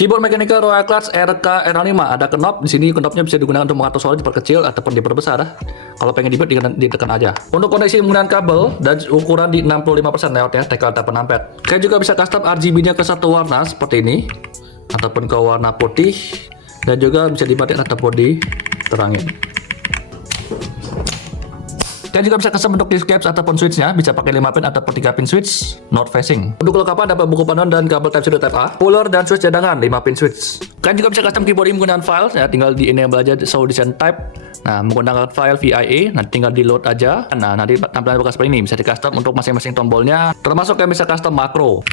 Keyboard mechanical Royal Clutch RK-R5 ada knob. Di sini knobnya bisa digunakan untuk mengatur suara diperkecil ataupun diperbesar. Kalau pengen dibit ditekan aja. Untuk koneksi menggunakan kabel dan ukuran di 65% lewat ya, TK 8 ampere. Kalian juga bisa custom RGB-nya ke satu warna seperti ini ataupun ke warna putih dan juga bisa dibatik ataupun diterangin. Kalian juga bisa custom bentuk disk caps ataupun switch-nya, bisa pakai 5 pin ataupun 3 pin switch north facing. Untuk kelengkapan dapat buku panduan dan kabel Type-C dan Type-A, cooler dan switch cadangan 5 pin switch. Kalian juga bisa custom keyboard ini menggunakan file, ya tinggal di enable aja Sound Design Type. Nah, menggunakan file VIA, nanti tinggal di load aja. Nah, nanti tampilan bakal seperti ini, bisa di custom untuk masing-masing tombolnya, termasuk kalian bisa custom makro.